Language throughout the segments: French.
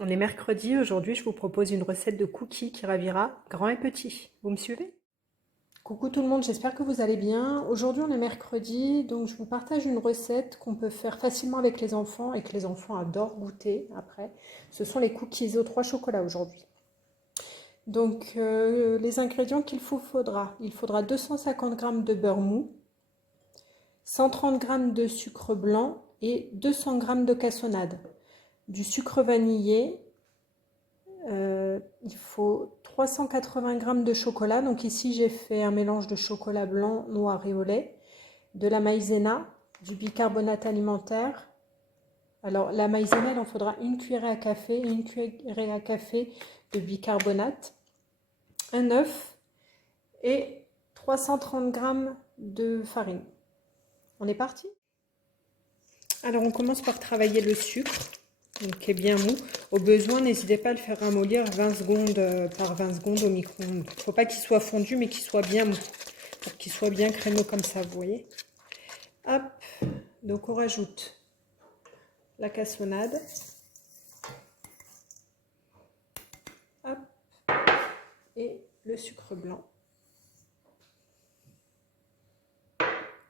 On est mercredi, aujourd'hui je vous propose une recette de cookies qui ravira grand et petit. Vous me suivez? Coucou tout le monde, j'espère que vous allez bien. Aujourd'hui on est mercredi, donc je vous partage une recette qu'on peut faire facilement avec les enfants et que les enfants adorent goûter après. Ce sont les cookies aux 3 chocolats aujourd'hui. Donc les ingrédients qu'il vous faudra, il faudra 250 g de beurre mou, 130 g de sucre blanc et 200 g de cassonade, du sucre vanillé. Il faut 380 g de chocolat. Donc ici, j'ai fait un mélange de chocolat blanc, noir et au lait, de la maïzena, du bicarbonate alimentaire. Alors la maïzena, il en faudra une cuillerée à café et une cuillerée à café de bicarbonate, un œuf et 330 g de farine. On est parti? Alors on commence par travailler le sucre, donc qui est bien mou. Au besoin, n'hésitez pas à le faire ramollir 20 secondes par 20 secondes au micro-ondes. Il ne faut pas qu'il soit fondu, mais qu'il soit bien mou, pour qu'il soit bien crémeux comme ça, vous voyez. Hop, donc on rajoute la cassonade. Hop, et le sucre blanc.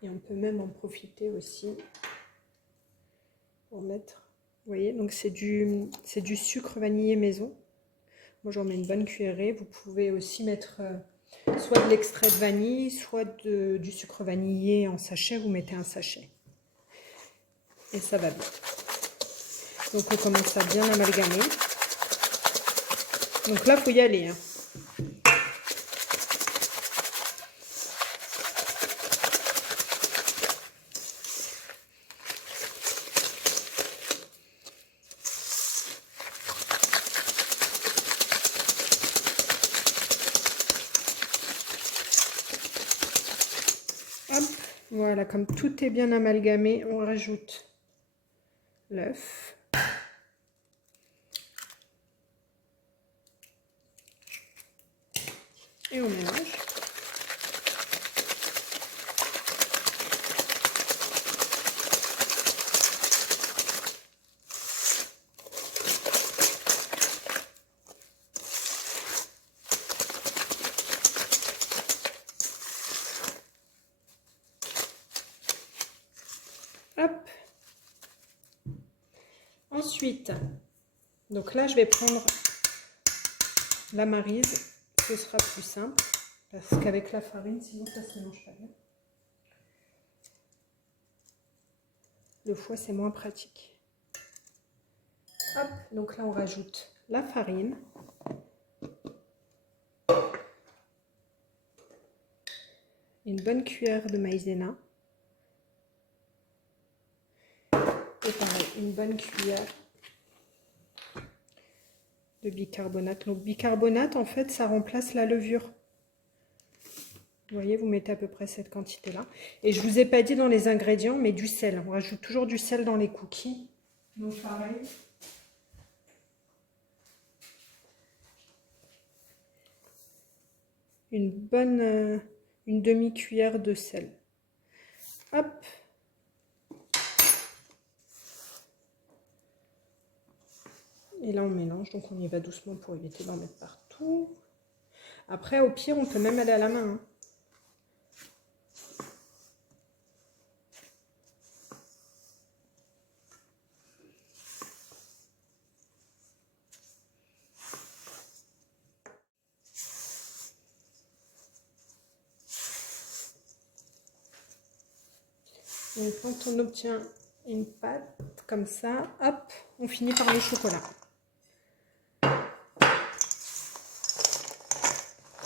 Et on peut même en profiter aussi pour mettre... Vous voyez, donc c'est du sucre vanillé maison. Moi, j'en mets une bonne cuillerée. Vous pouvez aussi mettre soit de l'extrait de vanille, soit du sucre vanillé en sachet. Vous mettez un sachet. Et ça va bien. Donc, on commence à bien amalgamer. Donc là, il faut y aller, hein. Hop, voilà, comme tout est bien amalgamé, on rajoute l'œuf. Et on mélange. Hop. Ensuite, donc là, je vais prendre la maryse. Ce sera plus simple, parce qu'avec la farine, sinon ça se mélange pas bien. Le foie, c'est moins pratique. Hop, donc là, on rajoute la farine. Une bonne cuillère de maïzena. Et pareil, une bonne cuillère de bicarbonate. Donc bicarbonate, en fait, ça remplace la levure. Vous voyez, vous mettez à peu près cette quantité-là. Et je ne vous ai pas dit dans les ingrédients, mais du sel. On rajoute toujours du sel dans les cookies. Donc pareil. Une demi-cuillère de sel. Hop. Et là, on mélange, donc on y va doucement pour éviter d'en mettre partout. Après, au pire, on peut même aller à la main, hein. Donc, quand on obtient une pâte comme ça, hop, on finit par le chocolat.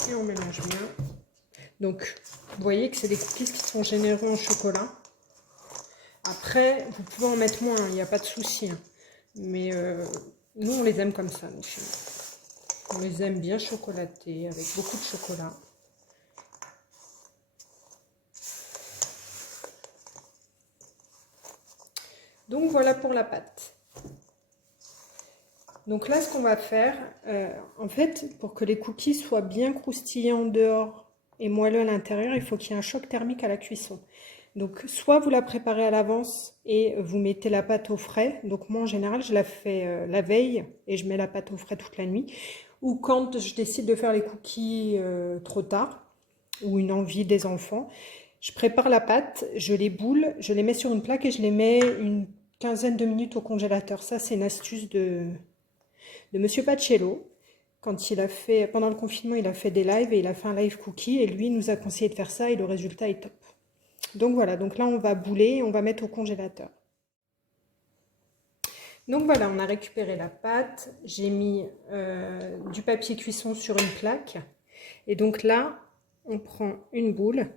Et on mélange bien. Donc, vous voyez que c'est des cookies qui sont généreux en chocolat. Après, vous pouvez en mettre moins, il n'y a pas de souci, hein. Mais nous, on les aime comme ça, nos filles. On les aime bien chocolatés, avec beaucoup de chocolat. Donc, voilà pour la pâte. Donc là, ce qu'on va faire, en fait, pour que les cookies soient bien croustillants dehors et moelleux à l'intérieur, il faut qu'il y ait un choc thermique à la cuisson. Donc, soit vous la préparez à l'avance et vous mettez la pâte au frais. Donc, moi, en général, je la fais la veille et je mets la pâte au frais toute la nuit. Ou quand je décide de faire les cookies trop tard, ou une envie des enfants, je prépare la pâte, je les boule, je les mets sur une plaque et je les mets une quinzaine de minutes au congélateur. Ça, c'est une astuce de Monsieur Pacello. Quand il a fait, pendant le confinement, il a fait des lives et il a fait un live cookie et lui il nous a conseillé de faire ça et le résultat est top. Donc voilà, donc là on va bouler et on va mettre au congélateur. Donc voilà, on a récupéré la pâte, j'ai mis du papier cuisson sur une plaque et donc là on prend une boule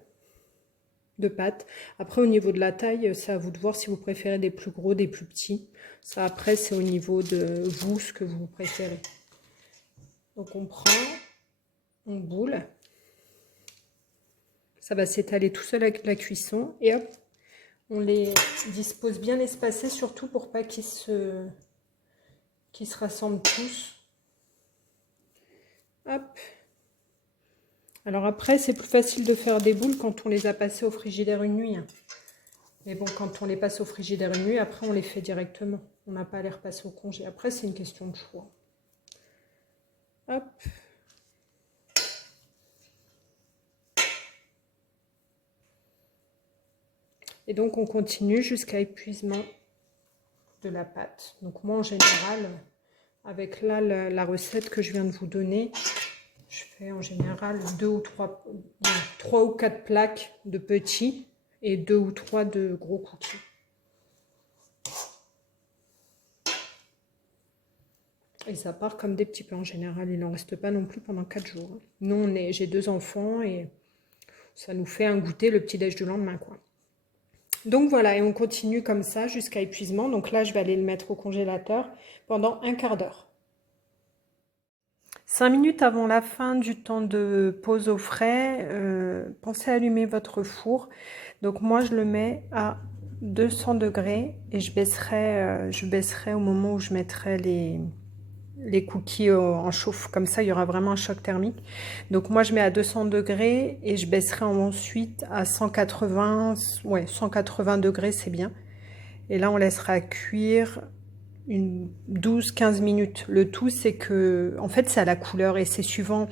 de pâte. Après au niveau de la taille, c'est à vous de voir si vous préférez des plus gros, des plus petits. Ça après c'est au niveau de vous ce que vous préférez. Donc on prend, on boule. Ça va s'étaler tout seul avec la cuisson. Et hop, on les dispose bien espacés, surtout pour pas qu'ils se rassemblent tous. Hop. Alors après, c'est plus facile de faire des boules quand on les a passées au frigidaire une nuit. Mais bon, quand on les passe au frigidaire une nuit, après on les fait directement. On n'a pas à les repasser au congé. Après, c'est une question de choix. Hop. Et donc on continue jusqu'à épuisement de la pâte. Donc moi en général, avec là la recette que je viens de vous donner, je fais en général 3 ou 4 plaques de petits et 2 ou 3 de gros cookies. Et ça part comme des petits pains en général, il n'en reste pas non plus pendant 4 jours. Nous, j'ai 2 enfants et ça nous fait un goûter le petit-déj du lendemain, quoi. Donc voilà, et on continue comme ça jusqu'à épuisement. Donc là, je vais aller le mettre au congélateur pendant un quart d'heure. 5 minutes avant la fin du temps de pause au frais, pensez à allumer votre four. Donc moi, je le mets à 200 degrés et je baisserai au moment où je mettrai les cookies en chauffe. Comme ça, il y aura vraiment un choc thermique. Donc moi, je mets à 200 degrés et je baisserai ensuite à 180. Ouais, 180 degrés, c'est bien. Et là, on laissera cuire une 12-15 minutes. Le tout, c'est que, en fait, c'est à la couleur et c'est suivant.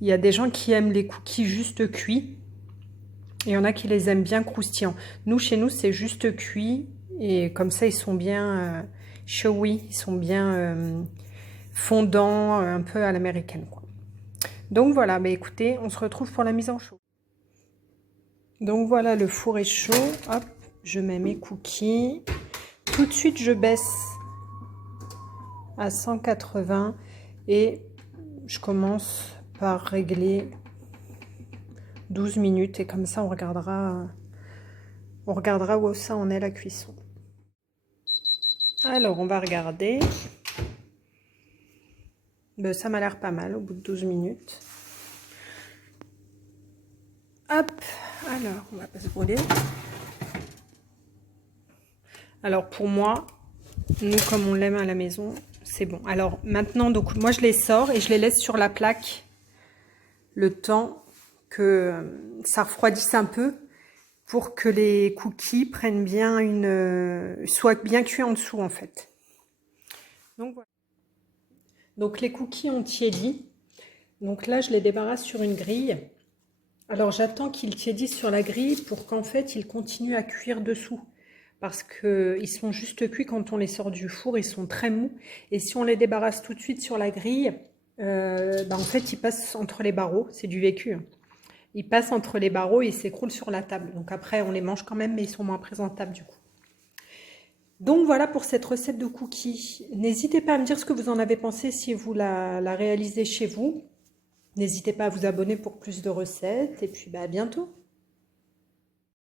Il y a des gens qui aiment les cookies juste cuits et il y en a qui les aiment bien croustillants. Nous, chez nous, c'est juste cuit et comme ça, ils sont bien chewy, ils sont bien fondants, un peu à l'américaine, quoi. Donc voilà, bah écoutez, on se retrouve pour la mise en chaud. Donc voilà, le four est chaud. Hop, je mets mes cookies. Tout de suite, je baisse à 180 et je commence par régler 12 minutes et comme ça on regardera où ça en est la cuisson. Alors on va regarder. Ben, ça m'a l'air pas mal au bout de 12 minutes. Hop, alors on va pas se brûler. Alors pour moi, nous comme on l'aime à la maison, c'est bon. Alors maintenant, donc moi je les sors et je les laisse sur la plaque le temps que ça refroidisse un peu pour que les cookies prennent bien soient bien cuits en dessous en fait. Donc voilà. Donc les cookies ont tiédi. Donc là je les débarrasse sur une grille. Alors j'attends qu'ils tiédissent sur la grille pour qu'en fait ils continuent à cuire dessous. Parce qu'ils sont juste cuits quand on les sort du four, ils sont très mous. Et si on les débarrasse tout de suite sur la grille, en fait ils passent entre les barreaux, c'est du vécu. Hein. Ils passent entre les barreaux et ils s'écroulent sur la table. Donc après on les mange quand même, mais ils sont moins présentables du coup. Donc voilà pour cette recette de cookies. N'hésitez pas à me dire ce que vous en avez pensé si vous la réalisez chez vous. N'hésitez pas à vous abonner pour plus de recettes et puis à bientôt.